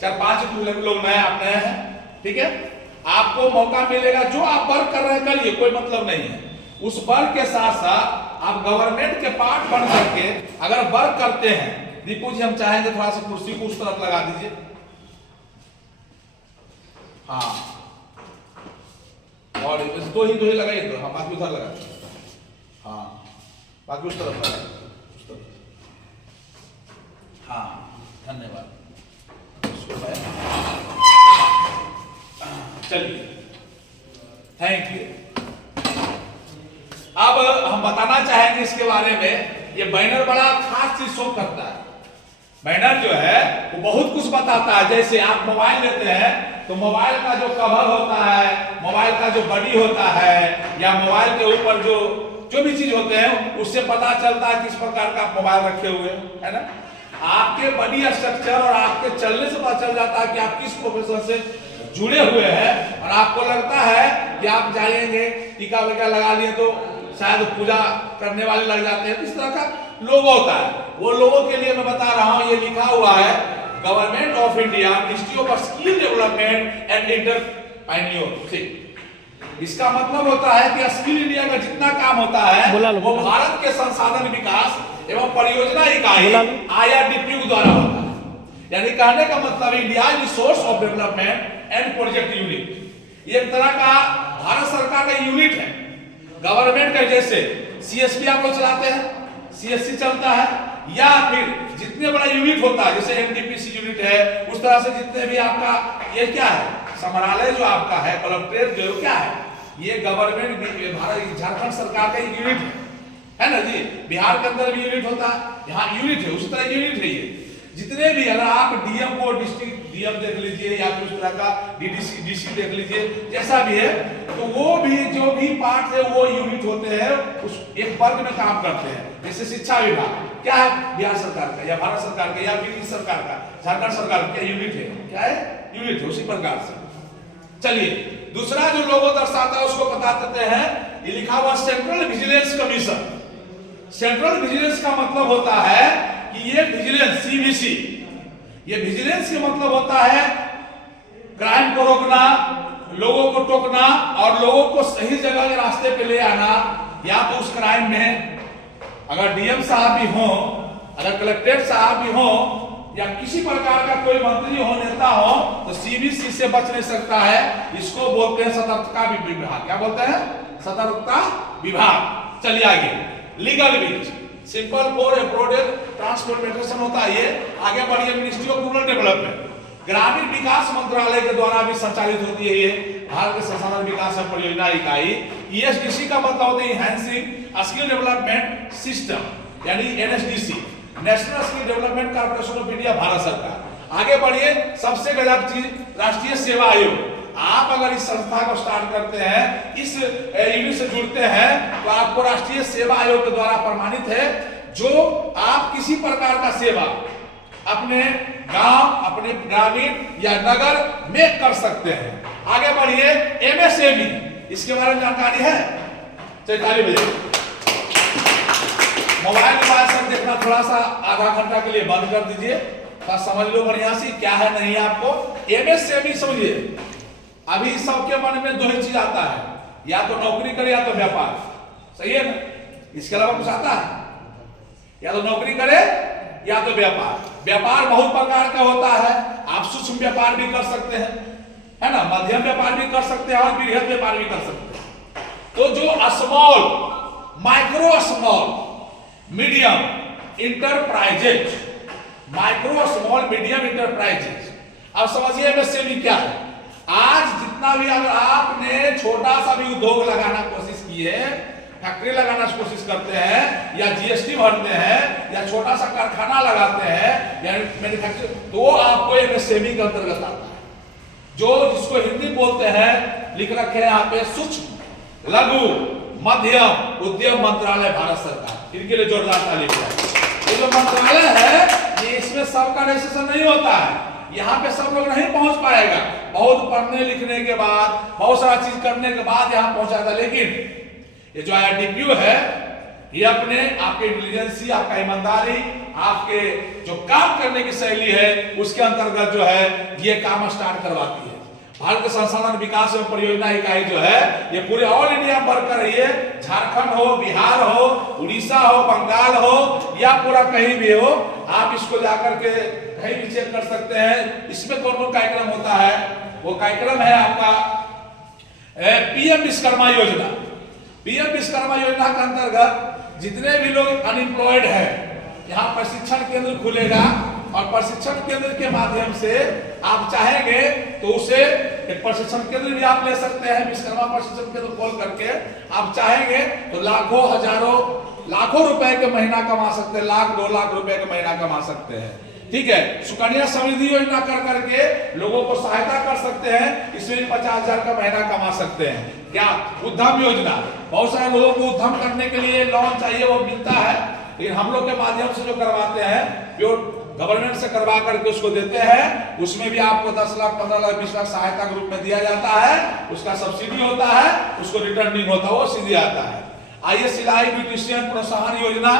4-5 लोग नए आप नए हैं, ठीक है। आपको मौका मिलेगा, जो आप वर्क कर रहे हैं करिए, कोई मतलब नहीं है। उस वर्क के साथ साथ आप गवर्नमेंट के पार्ट बन करके अगर वर्क करते हैं, दीपू जी हम चाहेंगे थोड़ा सा कुर्सी को उस तरफ लगा दीजिए, हाँ, और दो ही लगाइए, तो हाँ बाकी उधर लगा, हाँ बाकी उस तरफ लगा, उस तरफ, हाँ धन्यवाद। चलिए थैंक यू। अब हम बताना चाहेंगे इसके बारे में, ये बैनर बड़ा खास चीज शो करता है। बैनर जो है वो बहुत कुछ बताता है। जैसे आप मोबाइल लेते हैं तो मोबाइल का जो कवर होता है, मोबाइल का जो बॉडी होता है, या मोबाइल के ऊपर जो भी चीज होते हैं, उससे पता चलता है किस प्रकार का मोबाइल रखे हुए है ना। आपके बॉडी स्ट्रक्चर और आपके चलने से पता चल जाता है कि आप किस प्रोफेशन से जुड़े हुए हैं। और आपको लगता है कि आप जाएंगे टीका वगैरह लगा लिए तो शायद पूजा करने वाले लग जाते हैं, इस तरह का लोगो होता है। वो लोगों के लिए मैं बता रहा हूं, ये लिखा हुआ है government of India ministry of skill development and entrepreneurship. इसका मतलब होता है कि स्किल इंडिया का जितना काम होता है वो भारत के संसाधन विकास एवं परियोजना इकाई IRDP द्वारा होता है। यानी कहने का मतलब India resource of development and project unit, ये एक तरह का भारत सरकार का यूनिट है गवर्नमेंट का। जैसे CSP आप लोग चलाते हैं, CSC चलता है, या फिर जितने बड़ा यूनिट होता है जैसे NTPC यूनिट है, उस तरह से जितने भी आपका ये क्या है समरालय जो आपका है, कलेक्ट्रेट जो क्या है, ये गवर्नमेंट भारत झारखंड सरकार का यूनिट है ना जी। बिहार के अंदर भी यूनिट होता है, यहाँ यूनिट है, उसी तरह यूनिट है ये। जितने भी, अगर आप DM को डिस्ट्रिक्ट DM देख लीजिए या फिर उस तरह का DC देख लीजिए, जैसा भी है, तो वो भी जो भी पार्ट है वो यूनिट होते हैं, उस एक वर्ग में काम करते हैं। जैसे शिक्षा विभाग क्या है, बिहार सरकार का या भारत सरकार का या फिर इस सरकार का, झारखंड सरकार का यूनिट है, क्या है यूनिट है, उसी प्रकार से। चलिए दूसरा जो लोगो दर्शाता है उसको बता देते हैं। ये लिखा हुआ central vigilance commission. Central vigilance का मतलब होता है कि ये विजिलेंस CVC, ये विजिलेंस का मतलब होता है क्राइम को रोकना, लोगों को टोकना और लोगों को सही जगह के रास्ते पे ले आना। या तो उस क्राइम में अगर DM साहब भी हो, अगर कलेक्ट्रेट साहब भी हो, या किसी प्रकार का कोई मंत्री हो, नेता हो, तो CVC से बच नहीं सकता है। इसको बोलते हैं सतर्कता विभाग। क्या बोलते हैं? सतर्कता विभाग। चलिए आगे, लीगल विच, सिंपल फॉर अब्रॉडेड ट्रांसपोर्टेशन होता है। ये आगे बढ़िए, मिनिस्ट्री ऑफ रूरल डेवलपमेंट, ग्रामीण विकास मंत्रालय के द्वारा भी संचालित होती है। ये भारत के संसाधन विकास एवं परियोजना इकाई। ESDC का मतलब होता है इनहैंसिंग स्किल डेवलपमेंट सिस्टम, यानी NSDC, national skill development corporation of India, Bharat सरकार। आगे बढ़िए, सबसे गजब चीज राष्ट्रीय सेवा आयोग। आप अगर इस संस्था को स्टार्ट करते हैं, इस यूनिट से जुड़ते हैं, तो आपको राष्ट्रीय सेवा आयोग के द्वारा प्रमाणित है, जो आप किसी प्रकार का सेवा अपने गांव, अपने ग्रामीण या नगर में कर सकते हैं। आगे बढ़िए, MSME, इसके बारे में जानकारी है? चलिए ताली बजाइए। मोबाइल सब देखना थोड़ा सा आधा घंटा के लिए बंद कर दीजिए, समझ लो बढ़िया से क्या है नहीं है आपको। MSME समझिए, अभी सबके मन में दो ही चीज आता है, या तो नौकरी करे या तो व्यापार। सही है ना? इसके अलावा कुछ आता है? या तो नौकरी करे या तो व्यापार। व्यापार बहुत प्रकार का होता है। आप सूक्ष्म व्यापार भी कर सकते हैं, है ना, मध्यम व्यापार भी कर सकते हैं और बृहद व्यापार भी कर सकते हैं। तो जो small, micro small medium enterprises, micro small medium enterprises, अब समझिए MSME क्या है। आज जितना भी अगर आपने छोटा सा भी उद्योग लगाना कोशिश की है, फैक्ट्री लगाना कोशिश करते हैं, या GST भरते हैं, या छोटा सा कारखाना लगाते हैं, या मैन्युफैक्चर, तो आपको MSME के अंतर्गत आता है। जो जिसको हिंदी बोलते हैं, लिख रखे हैं यहाँ पे, सूक्ष्म लघु मध्यम उद्यम मंत्रालय, भारत सरकार। इनके लिए जोरदार ताली बजाइए। ये जो मंत्रालय है, ये इसमें सबका रजिस्ट्रेशन नहीं होता है। यहाँ पे सब लोग नहीं पहुंच पाएगा, बहुत पढ़ने लिखने के बाद, बहुत सारा चीज करने के बाद यहाँ पहुंचा था। लेकिन ये जो IRDP है, ये अपने आपके इंटेलिजेंसी, आपका ईमानदारी, आपके जो काम करने की शैली है उसके अंतर्गत जो है ये काम स्टार्ट करवाती है। भारत संसाधन विकास एवं परियोजना इकाई जो है ये पूरे ऑल इंडिया में वर्क कर रही है। झारखंड हो, बिहार हो, उड़ीसा हो, बंगाल हो या पूरा कहीं भी हो, आप इसको जाकर के कहीं भी चेक कर सकते हैं। इसमें कौन कौन कार्यक्रम होता है? वो कार्यक्रम है आपका पीएम विश्वकर्मा योजना। पीएम विश्वकर्मा योजना के अंतर्गत जितने भी लोग अनएम्प्लॉयड है, यहाँ प्रशिक्षण केंद्र खुलेगा और प्रशिक्षण केंद्र के माध्यम से आप चाहेंगे तो उसे एक प्रशिक्षण केंद्र भी आप ले सकते हैं। विश्वकर्मा प्रशिक्षण केंद्र खोल करके आप चाहेंगे तो लाखों, हजारों, लाखों रुपए के महीना कमा सकते हैं, लाख 2 लाख रुपए के महीना कमा सकते हैं। ठीक है, सुकन्या समृद्धि योजना कर करके लोगों को सहायता कर सकते हैं, इसमें 50,000 का महीना कमा सकते हैं। क्या उद्यम योजना, बहुत सारे लोगों को उद्यम करने के लिए लोन चाहिए, वो मिलता है, लेकिन हम लोग के माध्यम से जो करवाते हैं प्योर गवर्नमेंट से करवा करके उसको देते हैं। उसमें भी आपको 10 लाख, 15 लाख, 20 लाख सहायता के रूप में दिया जाता है। उसका सब्सिडी होता है, उसको रिटर्निंग होता है, वो सीधे आता है। आइए सिलाई ब्यूटिशियन प्रोत्साहन योजना,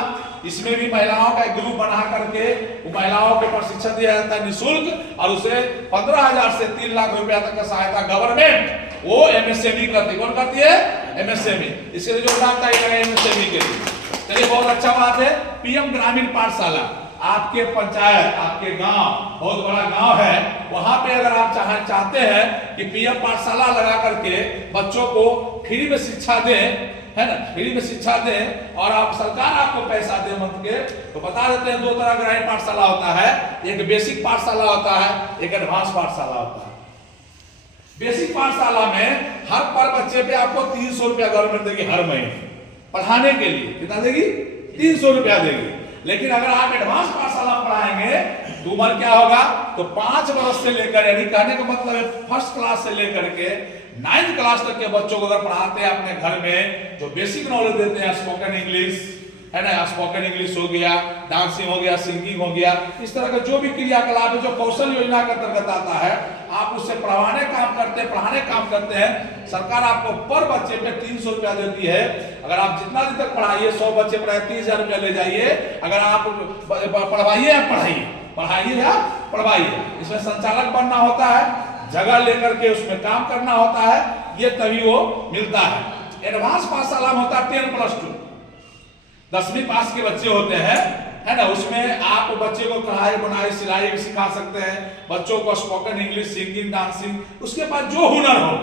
इसमें भी महिलाओं का एक ग्रुप बना करके महिलाओं को प्रशिक्षण दिया जाता है निःशुल्क, और उसे 15,000 से 3 लाख रुपया तक का सहायता गवर्नमेंट वो एमएसएमई करती है। कौन करती है? एमएसएमई। इसके लिए जो एमएसएमई के लिए, चलिए बहुत अच्छा बात है। पीएम ग्रामीण पाठशाला, आपके पंचायत, आपके गांव, बहुत बड़ा गांव है, वहां पे अगर आप चाहते हैं कि पीएम पाठशाला लगा करके बच्चों को फ्री में शिक्षा दें, है ना, फ्री में शिक्षा दें, और आप सरकार आपको पैसा दे मंथ के, तो बता देते हैं 2 तरह का ग्रामीण पाठशाला होता है। एक बेसिक पाठशाला होता है, एक एडवांस पाठशाला होता है। बेसिक पाठशाला में हर पर बच्चे पे आपको 300 रुपया गवर्नमेंट देगी हर महीने पढ़ाने के लिए। कितना देगी? 300 रुपया देगी। लेकिन अगर आप एडवांस पाठशाला पढ़ाएंगे तो उम्र क्या होगा? तो 5 वर्ष से लेकर, यानी कहने का मतलब है फर्स्ट क्लास से लेकर के 9th क्लास तक के बच्चों को अगर पढ़ाते हैं अपने घर में, जो बेसिक नॉलेज देते हैं, स्पोकन इंग्लिश है ना, स्पोकन इंग्लिश हो गया, डांसिंग हो गया, सिंगिंग हो गया, इस तरह का जो भी क्रियाकलाप है जो कौशल योजना के अंतर्गत आता है, आप उससे पढ़ाने काम करते हैं, पढ़ाने काम करते हैं। सरकार आपको पर बच्चे पे 300 रुपया देती है। अगर आप जितना दिन तक पढ़ाइए, 100 बच्चे पढ़ाए 30,000 रुपया ले जाइए। अगर आप पढ़वाइए या पढ़ाइए, पढ़ाइए या पढ़वाइए, इसमें संचालक बनना होता है, जगह लेकर के उसमें काम करना होता है, ये तभी वो मिलता है। एडवांस पाठशाला में होता है 10+2, 10वीं पास के बच्चे होते हैं, है ना, उसमें आप बच्चे को कढ़ाई बुनाई सिलाई भी सिखा सकते हैं, बच्चों को स्पोकन इंग्लिश, सिंगिंग, डांसिंग, उसके बाद जो हुनर हो,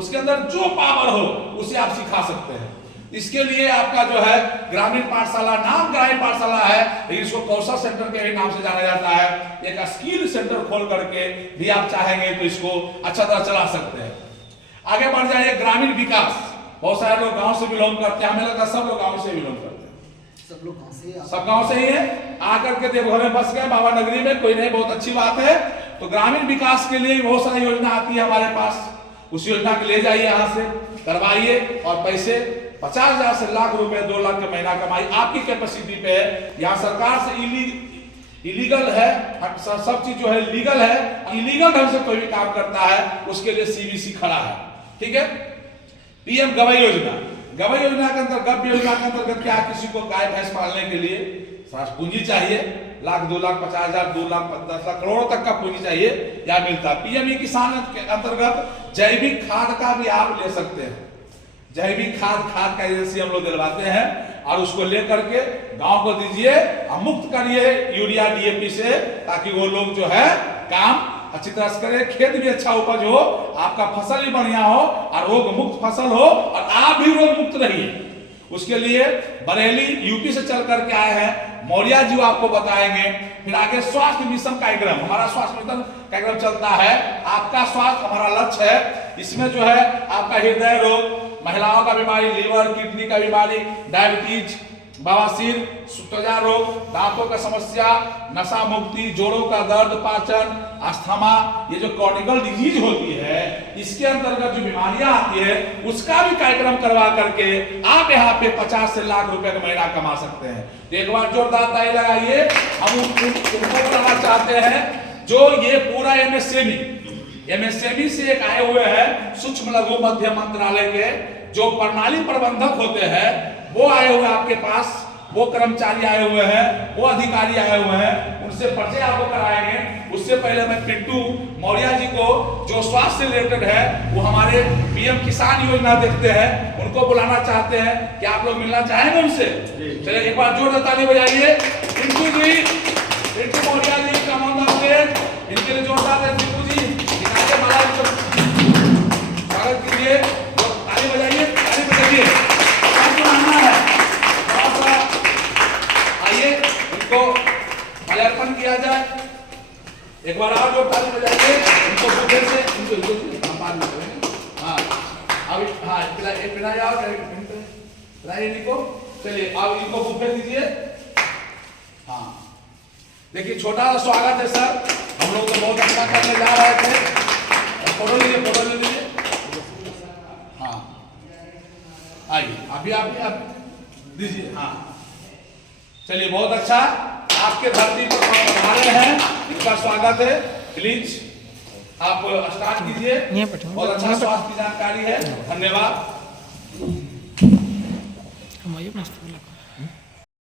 उसके अंदर जो पावर हो, उसे आप सिखा सकते हैं। इसके लिए आपका जो है ग्रामीण पाठशाला, नाम ग्रामीण पाठशाला है, लेकिन इसको कौशल सेंटर के नाम से जाना जाता है। एक स्किल सेंटर खोल करके भी आप चाहेंगे तो इसको अच्छा तरह चला सकते हैं। आगे बढ़ जाइए, ग्रामीण विकास। बहुत सारे लोग गांव से बिलोंग करते हैं, हमें लगता है सब लोग गांव से बिलोंग करते हैं, सब गांव से ही है। आकर के देवघर में बस गए, बाबा नगरी में, कोई नहीं, बहुत अच्छी बात है। तो ग्रामीण विकास के लिए बहुत सारी योजना आती है हमारे पास, उस योजना के ले जाइए, यहाँ से करवाइए और पैसे 50,000 से लाख रुपए, 2 लाख का महीना कमाई आपकी कैपेसिटी पे है। यहाँ सरकार से इलीगल है, सब चीज जो है लीगल है, इलीगल ढंग से कोई भी काम करता है उसके लिए सीबीसी खड़ा है। ठीक है। पीएम गवई योजना, गवई योजना के अंतर्गत, गव्य योजना के अंतर्गत क्या, किसी को गाय भैंस पालने के लिए पूंजी चाहिए, लाख, 2 लाख, 50,000, 2 लाख, 10 लाख, करोड़ों तक का पूंजी चाहिए, या मिलता है। पीएम किसान के अंतर्गत जैविक खाद का भी आप ले सकते हैं। जैविक खाद का एजेंसी हम लोग दिलवाते हैं, और उसको लेकर के गांव को दीजिए, मुक्त करिए यूरिया डीएपी से, ताकि वो लोग जो है काम अच्छी तरह से करें, खेत भी अच्छा उपज हो, आपका फसल भी बढ़िया हो, और रोग मुक्त फसल हो, और आप भी रोग मुक्त रहिए। उसके लिए बरेली यूपी से चल करके आए हैं, मौर्या जी आपको बताएंगे। फिर आगे स्वास्थ्य मिशन कार्यक्रम, हमारा स्वास्थ्य मिशन कार्यक्रम चलता है, आपका स्वास्थ्य हमारा लक्ष्य है। इसमें जो है आपका हृदय रोग, महिलाओं का बीमारी, लीवर किडनी का बीमारी, डायबिटीज, बवासीर, त्वचा रोग, दांतों का समस्या, नशा मुक्ति, जोड़ों का दर्द, पाचन, अस्थमा, ये जो कॉर्टिकल डिजीज होती है, इसके अंतर्गत जो बीमारियां आती है उसका भी कार्यक्रम करवा करके आप यहाँ पे 50 से लाख रुपए का महीना कमा सकते हैं। तो एक बार जोरदार ताली लगाइए। हम उनको बताना चाहते हैं जो ये पूरा एमएसएमई से एक आए हुए हैं, सूक्ष्म लघु मध्यम मंत्रालय के जो प्रणाली प्रबंधक होते हैं, वो आए हुए हैं आपके पास, वो कर्मचारी आए हुए हैं, वो अधिकारी आए हुए हैं, उनसे परिचय आपको कराएंगे। उससे पहले मैं पिंटू मौर्य जी को, जो स्वास्थ्य से रिलेटेड है, वो हमारे पीएम किसान योजना देखते हैं, उनको बुलाना चाहते हैं। क्या आप लोग मिलना चाहेंगे उनसे? चलिए एक बार जोरदार ताली बजाइए Pintu ji, Pintu Maurya ji, come on the stage. इनके लिए जोरदार पिंटू जी दिखाइए, हमारा स्वागत कीजिए, ताली बजाइए, ताली बजाइए। आना है, आइए इनको माल्यार्पण किया जाए। एक बार और जो ताली बजाइए इनको बुके से, इनको बाद में करेंगे। हाँ अब हाँ पिला जाओ, पिलाइए इनको। चलिए अब इनको बुके दीजिए। हाँ देखिए छोटा सा स्वागत है सर, हम लोग तो बहुत अच्छा करने जा रहे थे। फोटो लीजिए, फोटो ले लीजिए। हाँ आइए अभी आप दीजिए। हाँ चलिए बहुत अच्छा, आपके धरती पर पधारे हैं, इनका स्वागत है। प्लीज आप स्टार्ट कीजिए। बहुत अच्छा स्वास्थ्य की जानकारी है, धन्यवाद।